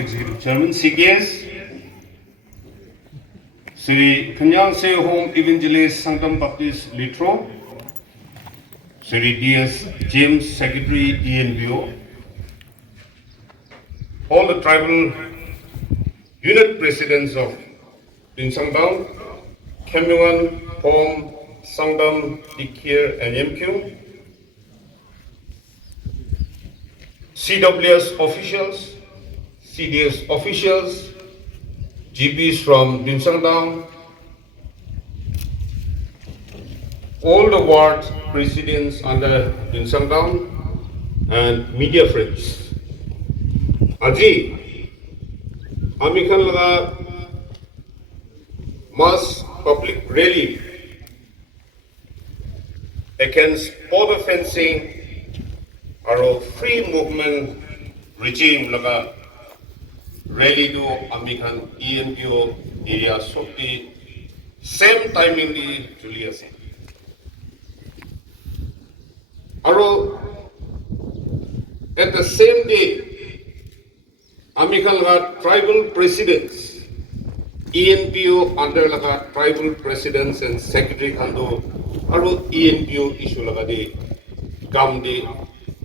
Executive Chairman, CKS, Sri Kanyang Home Evangelist Sanctum Baptist Litro, Sri D.S. James, Secretary ENBO, all the tribal unit presidents of Dinsangdang, Kemuan, Pom, Sangdam, Dikir, and MQ, CWS officials, CDS officials, GPs from Dinsangdang, all the ward presidents under Dinsangdang, and media friends. Aji, amikhan laga mass public rally against border fencing or free movement regime laga rally to amikhan ENPO area sokti same timing di Julia se. Aro at the same day, amikhan laga tribal presidents, ENPO under laga tribal presidents and secretary khando, aro ENPO issue laga di kam di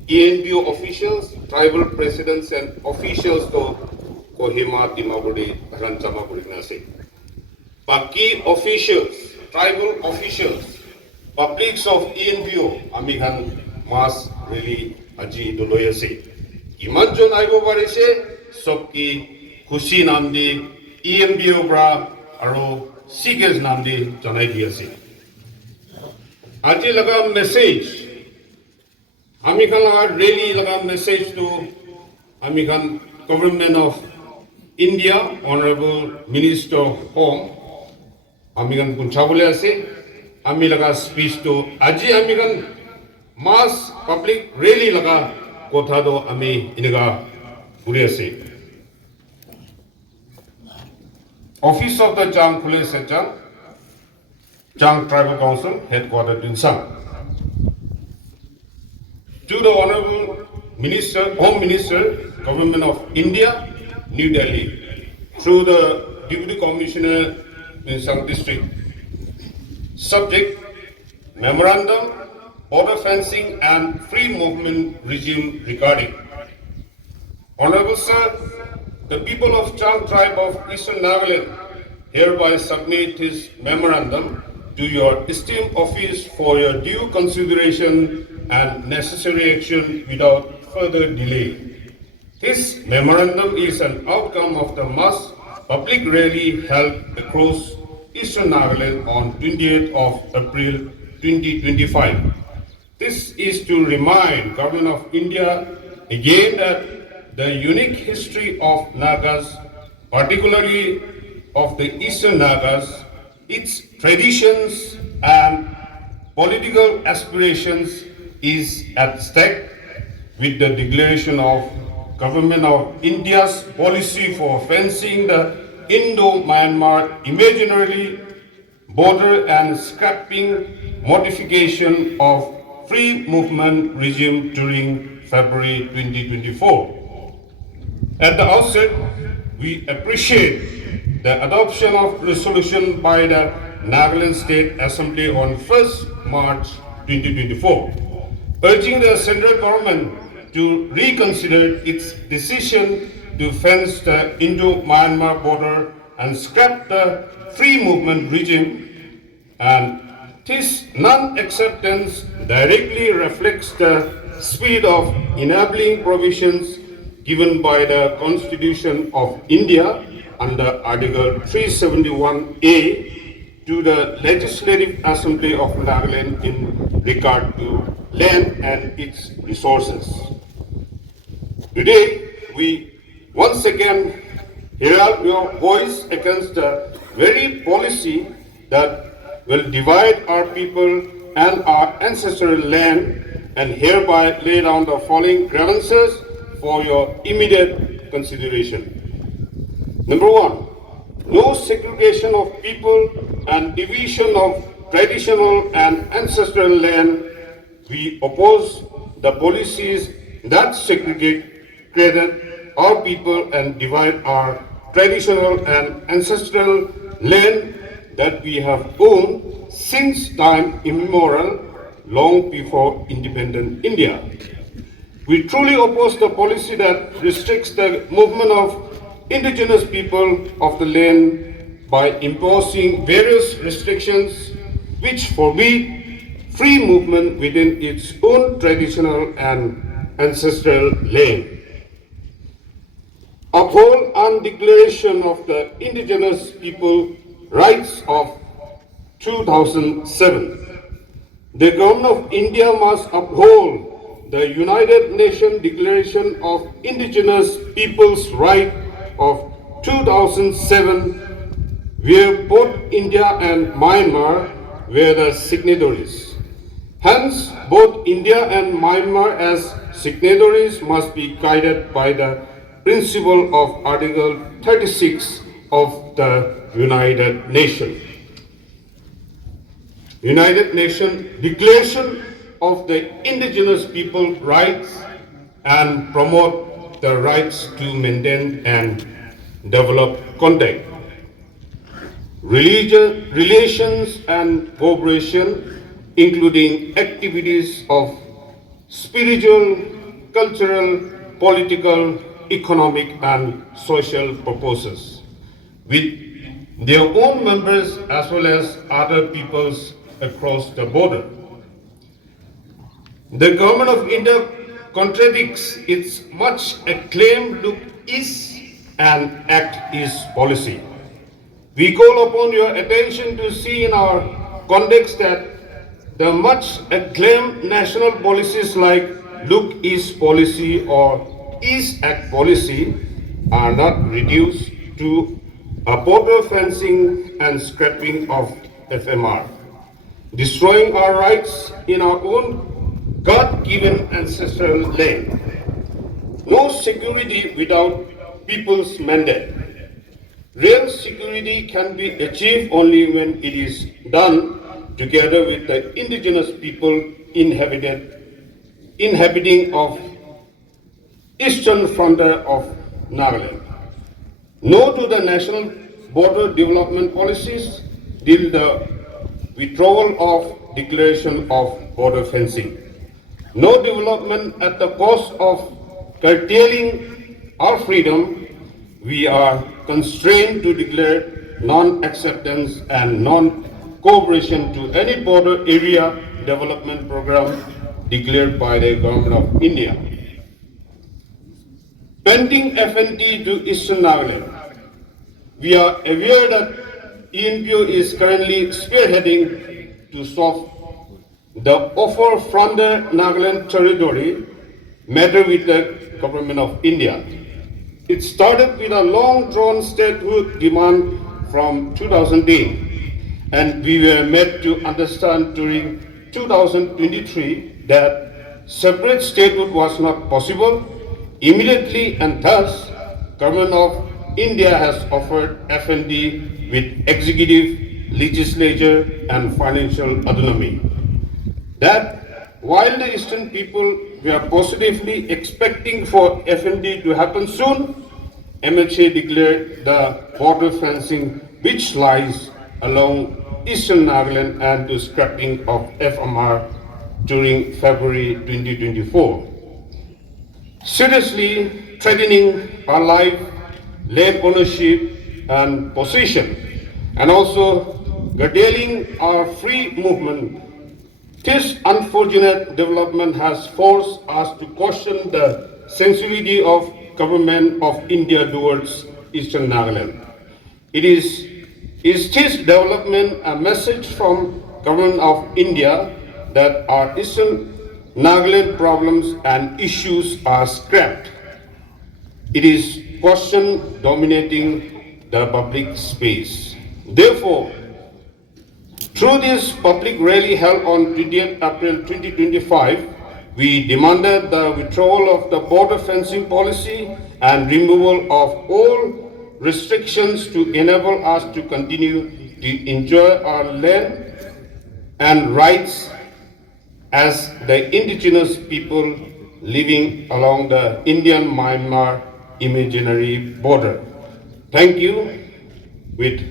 ENPO officials, tribal presidents and officials to Kohima Timabudi Ranchamabudi Nasi. Baki officials, tribal officials, publics of ENPO, amikhan mass rally aji doloyase. Imanjon aibo barise sobki khushi namdi ENPO bra aro CKS namdi janai diase. Aji laga message amikhan laga rally laga message to amikhan government of India, Honorable Minister of Home, amikhan kunchabule ase, ami laga speech to aji amikhan mass public rally laga kotha do ami inaga gure ase. Office of the Jang Police Sejang, Jang Tribal Council, headquartered in Dinsang. To the Honorable Minister, Home Minister, Government of India, New Delhi, through the Deputy Commissioner in Dinsang District. Subject, Memorandum, Border Fencing and Free Movement Regime regarding. Honorable Sir, the people of Chang Tribe of Eastern Nagaland hereby submit this memorandum to your esteemed office for your due consideration and necessary action without further delay. This memorandum is an outcome of the mass public rally held across Eastern Nagaland on 28th of April 2025. This is to remind Government of India again that the unique history of Nagas, particularly of the Eastern Nagas, its traditions and political aspirations is at stake with the declaration of Government of India's policy for fencing the Indo-Myanmar imaginary border and scrapping modification of free movement regime during February 2024. At the outset, we appreciate the adoption of resolution by the Nagaland State Assembly on 1st March 2024, urging the central government to reconsider its decision to fence the Indo-Myanmar border and scrap the free movement regime, and this non-acceptance directly reflects the spirit of enabling provisions given by the Constitution of India under Article 371A to the Legislative Assembly of Nagaland in regard to land and its resources. Today, we once again hear your voice against the very policy that will divide our people and our ancestral land, and hereby lay down the following grievances for your immediate consideration. Number one, no segregation of people and division of traditional and ancestral land. We oppose the policies that segregate, created our people and divide our traditional and ancestral land that we have owned since time immemorial, long before independent India. We truly oppose the policy that restricts the movement of indigenous people of the land by imposing various restrictions which forbid free movement within its own traditional and ancestral land. Uphold and Declaration of the Indigenous People Rights of 2007. The Government of India must uphold the United Nations Declaration of Indigenous Peoples' Rights of 2007, where both India and Myanmar were the signatories. Hence, both India and Myanmar as signatories must be guided by the principle of Article 36 of the United Nations. United Nations Declaration of the Indigenous Peoples' Rights and promote the rights to maintain and develop contact, relations and cooperation, including activities of spiritual, cultural, political, economic and social purposes with their own members as well as other peoples across the border. The Government of India contradicts its much acclaimed Look East and Act East policy. We call upon your attention to see in our context that the much acclaimed national policies like Look East policy or East Act policy are not reduced to a border fencing and scrapping of FMR, destroying our rights in our own God-given ancestral land. No security without people's mandate. Real security can be achieved only when it is done together with the indigenous people inhabiting of eastern frontier of Nagaland. No to the national border development policies till the withdrawal of declaration of border fencing. No development at the cost of curtailing our freedom. We are constrained to declare non-acceptance and non-cooperation to any border area development program declared by the Government of India. Pending FNT to Eastern Nagaland, we are aware that ENPO is currently spearheading to solve the offer from the Nagaland territory matter with the Government of India. It started with a long-drawn statehood demand from 2008, and we were made to understand during 2023 that separate statehood was not possible immediately, and thus Government of India has offered FND with executive, legislature and financial autonomy. That while the Eastern people were positively expecting for FND to happen soon, MHA declared the border fencing which lies along Eastern Nagaland and the scrapping of FMR during February 2024. Seriously threatening our life, land ownership and possession, and also curtailing our free movement. This unfortunate development has forced us to question the sensitivity of Government of India towards Eastern Nagaland. Is this development a message from Government of India that our Eastern Nagaland problems and issues are scrapped? It is question dominating the public space. Therefore, through this public rally held on 20th April 2025, we demanded the withdrawal of the border fencing policy and removal of all restrictions to enable us to continue to enjoy our land and rights as the indigenous people living along the Indian-Myanmar imaginary border. Thank you with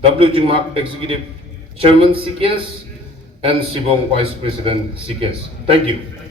W. Jumak Executive Chairman CKS and Sibong Vice President CKS. Thank you.